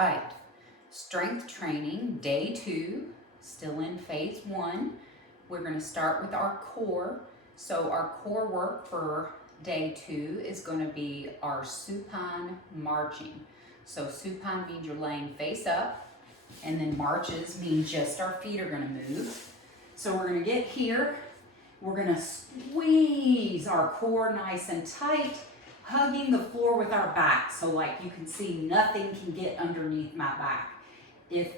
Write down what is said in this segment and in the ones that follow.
right, strength training, day 2, still in phase 1. We're going to start with our core. So our core work for day 2 is going to be our supine marching. So supine means you're laying face up, and then marches mean just our feet are going to move. So we're going to get here. We're going to squeeze our core nice and tight, hugging the floor with our back. So like you can see, nothing can get underneath my back. If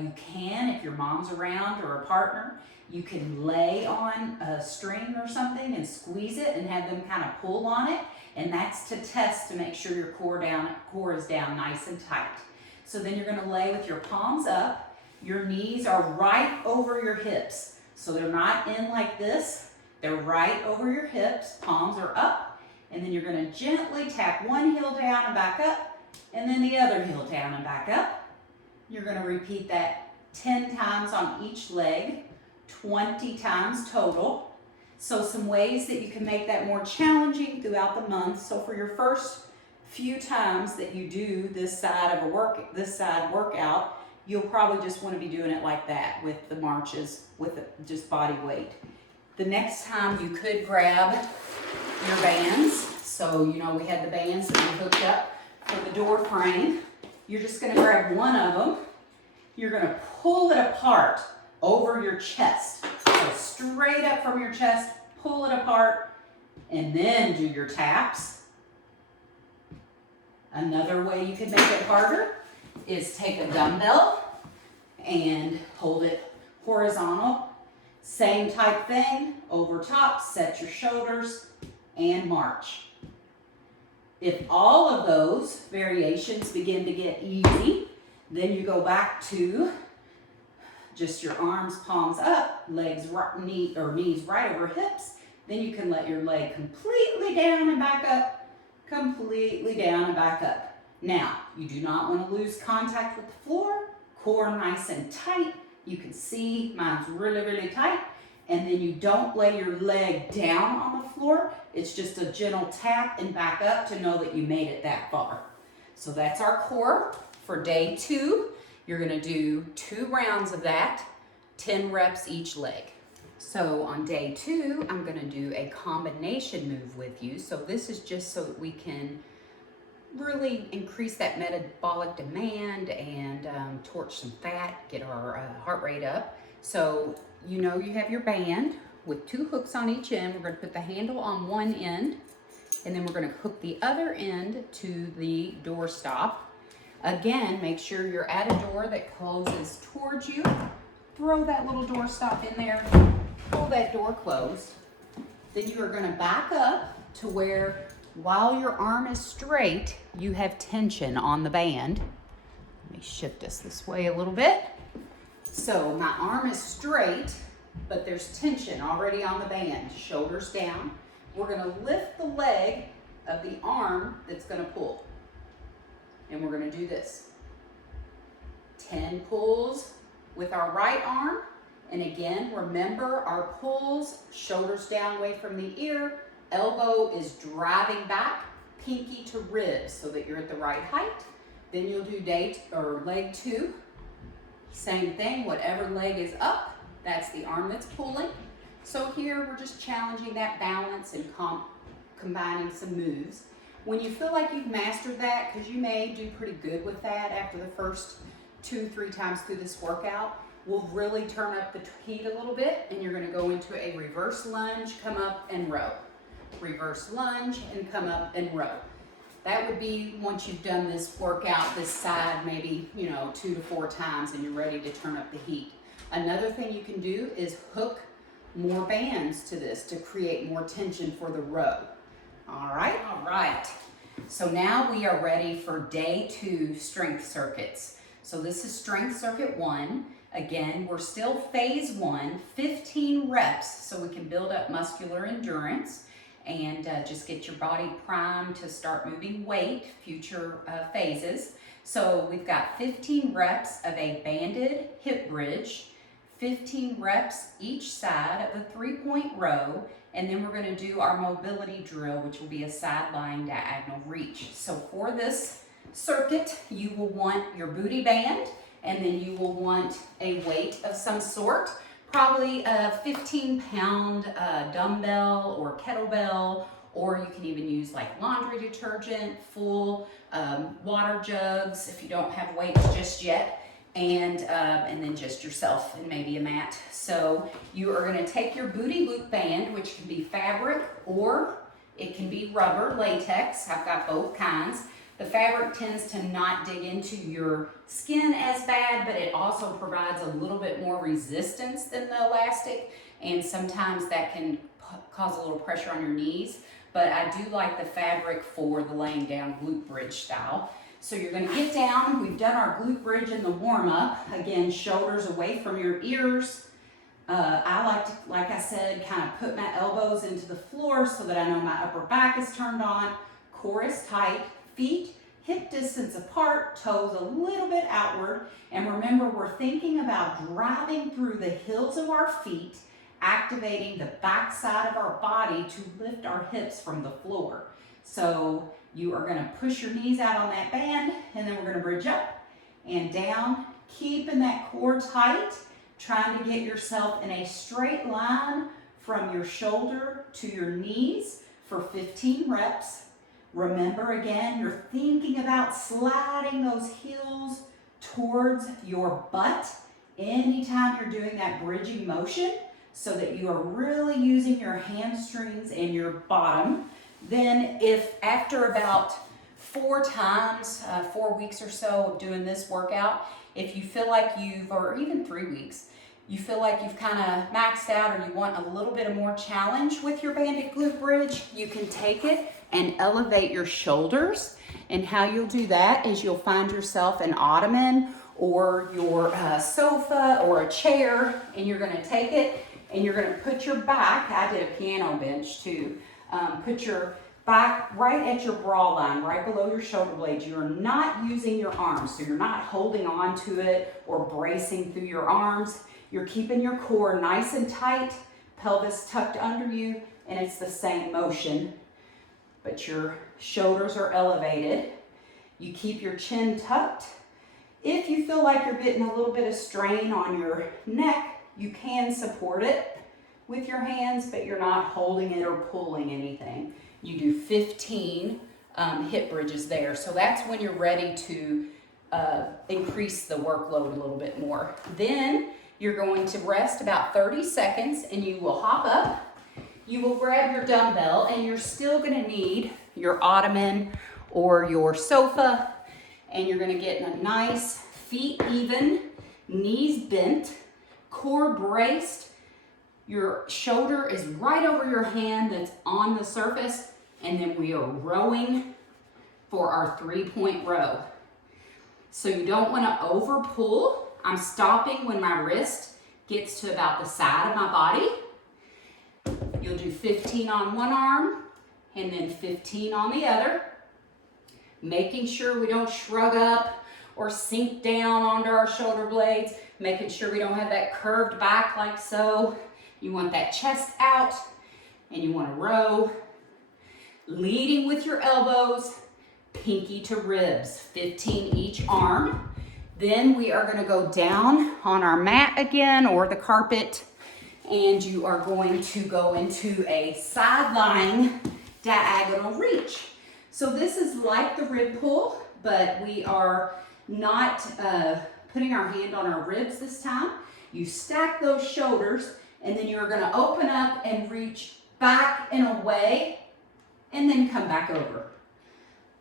you can, if your mom's around or a partner, you can lay on a string or something and squeeze it and have them kind of pull on it. And that's to test to make sure your core is down nice and tight. So then you're going to lay with your palms up. Your knees are right over your hips. So they're not in like this. They're right over your hips. Palms are up. And then you're going to gently tap one heel down and back up, and then the other heel down and back up. You're going to repeat that 10 times on each leg, 20 times total. So some ways that you can make that more challenging throughout the month. So for your first few times that you do this side workout, you'll probably just want to be doing it like that with the marches, with just body weight. The next time you could grab your bands. So, you know, we had the bands that we hooked up for the door frame. You're just going to grab one of them. You're going to pull it apart over your chest. So straight up from your chest, pull it apart, and then do your taps. Another way you can make it harder is take a dumbbell and hold it horizontal. Same type thing, over top, set your shoulders, and march. If all of those variations begin to get easy, then you go back to just your arms, palms up, legs, knees right over hips. Then you can let your leg completely down and back up, completely down and back up. Now, you do not want to lose contact with the floor, core nice and tight. You can see mine's really, really tight. And then you don't lay your leg down on the floor. It's just a gentle tap and back up to know that you made it that far. So that's our core for day 2. You're going to do 2 rounds of that, 10 reps each leg. So on day 2, I'm going to do a combination move with you. So this is just so that we can really increase that metabolic demand and torch some fat, get our heart rate up. So you know you have your band with 2 hooks on each end. We're going to put the handle on one end, and then we're going to hook the other end to the door stop. Again, make sure you're at a door that closes towards you. Throw that little door stop in there, pull that door closed. Then you are going to back up to where, while your arm is straight, you have tension on the band. Let me shift this way a little bit. So my arm is straight, but there's tension already on the band. Shoulders down. We're going to lift the leg of the arm that's going to pull. And we're going to do this. 10 pulls with our right arm. And again, remember our pulls, shoulders down away from the ear, elbow is driving back, pinky to ribs so that you're at the right height. Then you'll do leg 2. Same thing, whatever leg is up, that's the arm that's pulling. So here we're just challenging that balance and combining some moves. When you feel like you've mastered that, because you may do pretty good with that after the first 2-3 times through this workout, we'll really turn up the heat a little bit, and you're going to go into a reverse lunge, come up and row. Reverse lunge and come up and row. That would be once you've done this workout, this side, maybe, 2 to 4 times, and you're ready to turn up the heat. Another thing you can do is hook more bands to this to create more tension for the row. All right. So now we are ready for day 2 strength circuits. So this is strength circuit 1. Again, we're still phase 1, 15 reps, so we can build up muscular endurance and just get your body primed to start moving weight, future phases. So we've got 15 reps of a banded hip bridge, 15 reps each side of a 3-point row, and then we're going to do our mobility drill, which will be a side lying diagonal reach. So for this circuit, you will want your booty band, and then you will want a weight of some sort, probably a 15-pound dumbbell or kettlebell, or you can even use like laundry detergent, full water jugs if you don't have weights just yet, and then just yourself and maybe a mat. So you are going to take your booty loop band, which can be fabric or it can be rubber, latex. I've got both kinds. The fabric tends to not dig into your skin as bad, but it also provides a little bit more resistance than the elastic, and sometimes that can cause a little pressure on your knees. But I do like the fabric for the laying down glute bridge style. So you're gonna get down. We've done our glute bridge in the warm up. Again, shoulders away from your ears. I like to, like I said, kind of put my elbows into the floor so that I know my upper back is turned on. Core is tight, feet hip distance apart, toes a little bit outward. And remember, we're thinking about driving through the heels of our feet, activating the back side of our body to lift our hips from the floor. So you are gonna push your knees out on that band, and then we're gonna bridge up and down, keeping that core tight, trying to get yourself in a straight line from your shoulder to your knees for 15 reps. Remember, again, you're thinking about sliding those heels towards your butt anytime you're doing that bridging motion, so that you are really using your hamstrings and your bottom. Then if after about 4 times, 4 weeks or so of doing this workout, if you feel like or even 3 weeks, you feel like you've kind of maxed out, or you want a little bit of more challenge with your banded glute bridge, you can take it and elevate your shoulders. And how you'll do that is you'll find yourself an ottoman or your sofa or a chair, and you're gonna take it and you're gonna put your back, I did a piano bench too, put your back right at your bra line, right below your shoulder blades. You're not using your arms, so you're not holding on to it or bracing through your arms. You're keeping your core nice and tight, pelvis tucked under you, and it's the same motion, but your shoulders are elevated. You keep your chin tucked. If you feel like you're getting a little bit of strain on your neck, you can support it with your hands, but you're not holding it or pulling anything. You do 15 hip bridges there. So that's when you're ready to increase the workload a little bit more. Then you're going to rest about 30 seconds and you will hop up. You will grab your dumbbell, and you're still gonna need your ottoman or your sofa, and you're gonna get a nice feet even, knees bent, core braced. Your shoulder is right over your hand that's on the surface, and then we are rowing for our 3-point row. So you don't want to over pull. I'm stopping when my wrist gets to about the side of my body. You'll do 15 on one arm and then 15 on the other, making sure we don't shrug up or sink down onto our shoulder blades, making sure we don't have that curved back like so. You want that chest out, and you want to row, leading with your elbows, pinky to ribs, 15 each arm. Then we are going to go down on our mat again, or the carpet, and you are going to go into a side-lying diagonal reach. So this is like the rib pull, but we are not putting our hand on our ribs this time. You stack those shoulders, and then you're going to open up and reach back and away, and then come back over.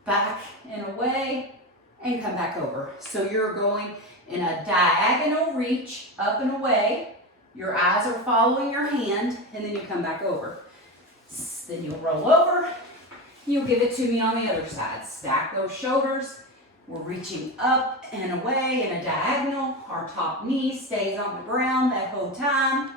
Back and away, and come back over. So you're going in a diagonal reach, up and away. Your eyes are following your hand, and then you come back over. Then you'll roll over. You'll give it to me on the other side. Stack those shoulders. We're reaching up and away in a diagonal. Our top knee stays on the ground that whole time.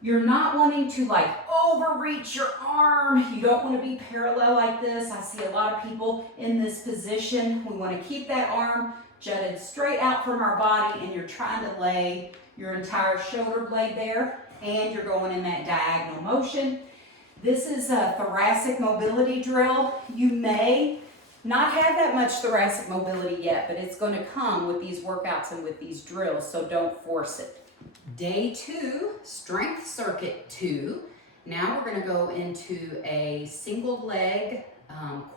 You're not wanting to like overreach your arm. You don't want to be parallel like this. I see a lot of people in this position. We want to keep that arm jutted straight out from our body, and you're trying to lay your entire shoulder blade there, and you're going in that diagonal motion. This is a thoracic mobility drill. You may not have that much thoracic mobility yet, but it's going to come with these workouts and with these drills, so don't force it. Day 2, strength circuit 2. Now we're going to go into a single leg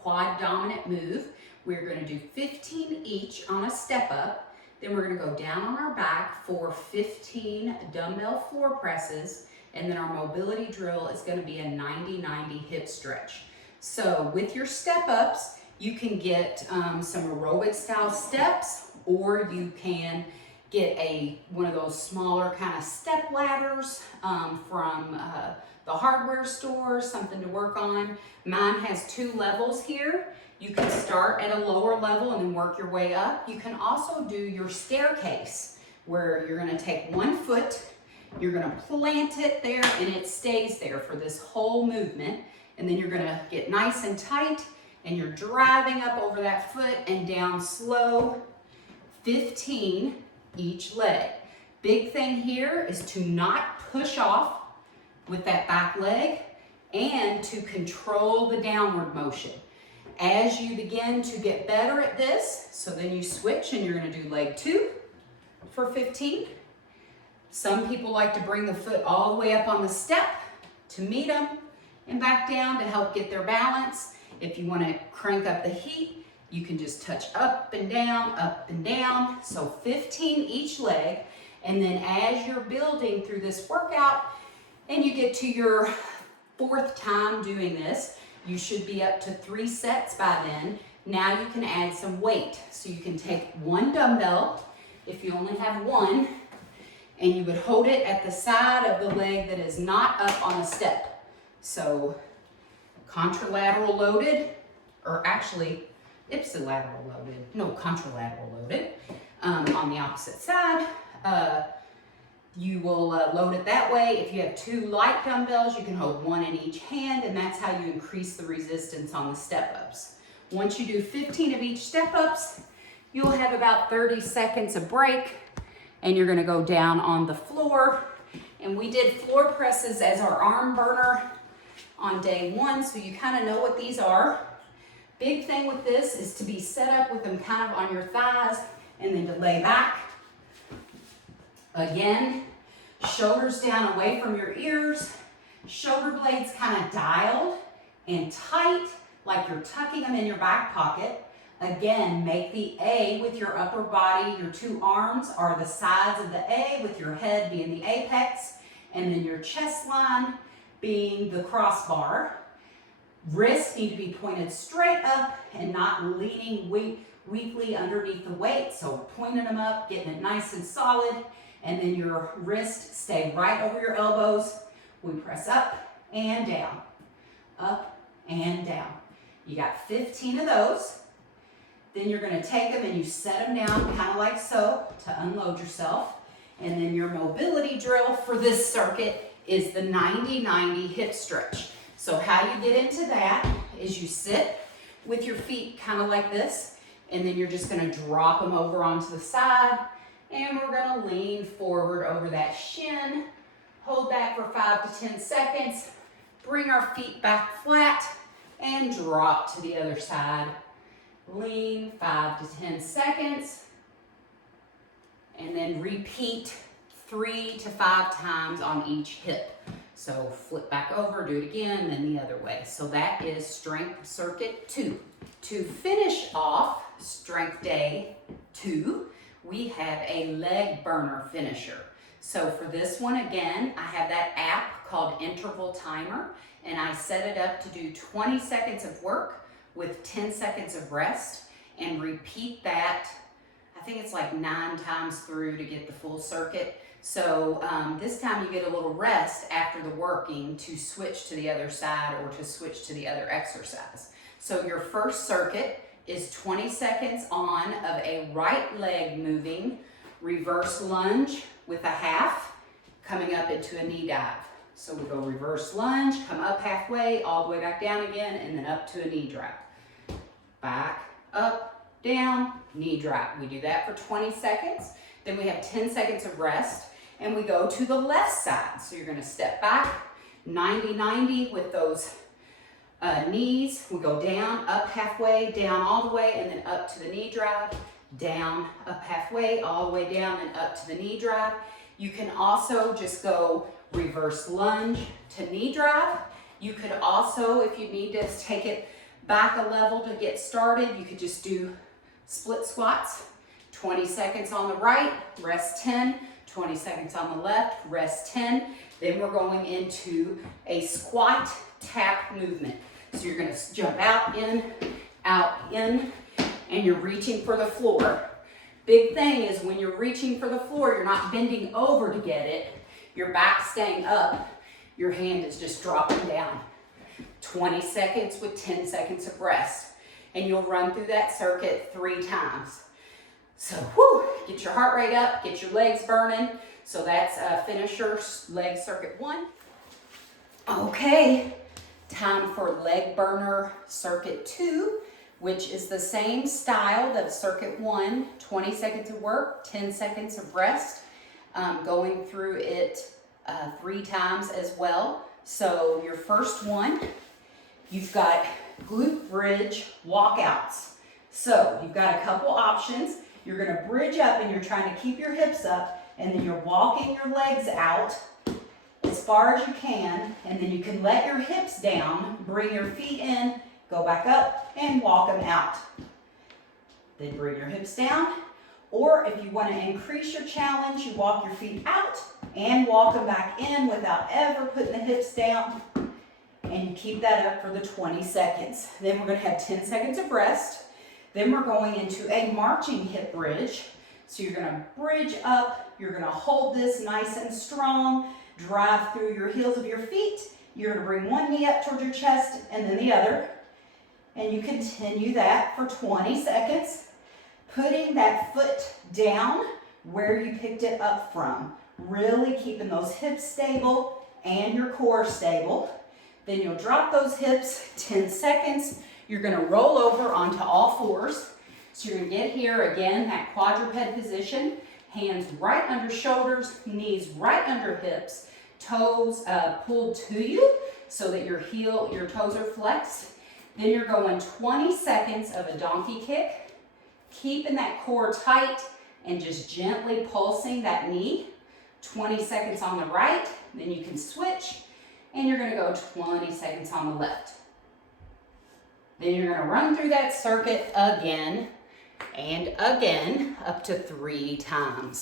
quad dominant move. We're going to do 15 each on a step up. Then we're going to go down on our back for 15 dumbbell floor presses. And then our mobility drill is going to be a 90-90 hip stretch. So with your step ups, you can get some aerobic style steps, or you can get one of those smaller kind of step ladders from the hardware store, something to work on. Mine has 2 levels here. You can start at a lower level and then work your way up. You can also do your staircase, where you're going to take one foot, you're going to plant it there, and it stays there for this whole movement. And then you're going to get nice and tight, and you're driving up over that foot and down slow, 15 each leg. Big thing here is to not push off with that back leg and to control the downward motion. As you begin to get better at this, so then you switch and you're going to do leg 2 for 15. Some people like to bring the foot all the way up on the step to meet them and back down to help get their balance. If you want to crank up the heat, you can just touch up and down. So 15 each leg. And then as you're building through this workout and you get to your 4th time doing this, you should be up to 3 sets by then. Now you can add some weight. So you can take 1 dumbbell, if you only have 1, and you would hold it at the side of the leg that is not up on a step. So contralateral loaded, or actually ipsilateral loaded, no, contralateral loaded on the opposite side. You will load it that way. If you have 2 light dumbbells, you can hold 1 in each hand, and that's how you increase the resistance on the step-ups. Once you do 15 of each step-ups, you'll have about 30 seconds of break, and you're gonna go down on the floor. And we did floor presses as our arm burner on day 1, so you kind of know what these are. Big thing with this is to be set up with them kind of on your thighs and then to lay back. Again, shoulders down away from your ears, shoulder blades kind of dialed and tight, like you're tucking them in your back pocket. Again, make the A with your upper body. Your 2 arms are the sides of the A, with your head being the apex, and then your chest line being the crossbar. Wrists need to be pointed straight up and not leaning weakly underneath the weight. So pointing them up, getting it nice and solid, and then your wrists stay right over your elbows. We press up and down, up and down. You got 15 of those. Then you're going to take them and you set them down kind of like so to unload yourself. And then your mobility drill for this circuit is the 90-90 hip stretch. So how you get into that is you sit with your feet kind of like this, and then you're just going to drop them over onto the side, and we're going to lean forward over that shin, hold that for 5 to 10 seconds, bring our feet back flat, and drop to the other side. Lean 5 to 10 seconds, and then repeat 3 to 5 times on each hip. So flip back over, do it again, then the other way. So that is strength circuit 2. To finish off strength day 2, we have a leg burner finisher. So for this one, again, I have that app called Interval Timer, and I set it up to do 20 seconds of work with 10 seconds of rest, and repeat that, I think it's like 9 times through to get the full circuit. So this time you get a little rest after the working to switch to the other side or to switch to the other exercise. So your first circuit is 20 seconds on of a right leg moving reverse lunge with a half coming up into a knee dive. So we go reverse lunge, come up halfway, all the way back down again, and then up to a knee drop. Back, up, down, knee drop. We do that for 20 seconds. Then we have 10 seconds of rest, and we go to the left side. So you're going to step back, 90-90 with those knees. We go down, up halfway, down all the way, and then up to the knee drive, down, up halfway, all the way down, and up to the knee drive. You can also just go reverse lunge to knee drive. You could also, if you need to take it back a level to get started, you could just do split squats. 20 seconds on the right, rest 10. 20 seconds on the left, rest 10. Then we're going into a squat tap movement. So you're gonna jump out, in, and you're reaching for the floor. Big thing is when you're reaching for the floor, you're not bending over to get it. Your back's staying up. Your hand is just dropping down. 20 seconds with 10 seconds of rest. And you'll run through that circuit 3 times. So, get your heart rate up, get your legs burning. So that's finisher leg circuit 1. Okay, time for leg burner circuit 2, which is the same style that circuit 1, 20 seconds of work, 10 seconds of rest, going through it 3 times as well. So your first one, you've got glute bridge walkouts. So you've got a couple options. You're gonna bridge up and you're trying to keep your hips up, and then you're walking your legs out as far as you can, and then you can let your hips down, bring your feet in, go back up, and walk them out. Then bring your hips down, or if you want to increase your challenge, you walk your feet out and walk them back in without ever putting the hips down, and you keep that up for the 20 seconds. Then we're going to have 10 seconds of rest. Then we're going into a marching hip bridge. So you're going to bridge up, you're going to hold this nice and strong, drive through your heels of your feet. You're going to bring one knee up towards your chest and then the other. And you continue that for 20 seconds, putting that foot down where you picked it up from. Really keeping those hips stable and your core stable. Then you'll drop those hips, 10 seconds. You're gonna roll over onto all fours. So you're gonna get here again, that quadruped position. Hands right under shoulders, knees right under hips, toes pulled to you so that your toes are flexed. Then you're going 20 seconds of a donkey kick, keeping that core tight and just gently pulsing that knee. 20 seconds on the right, then you can switch, and you're gonna go 20 seconds on the left. Then you're gonna run through that circuit again and again up to 3 times.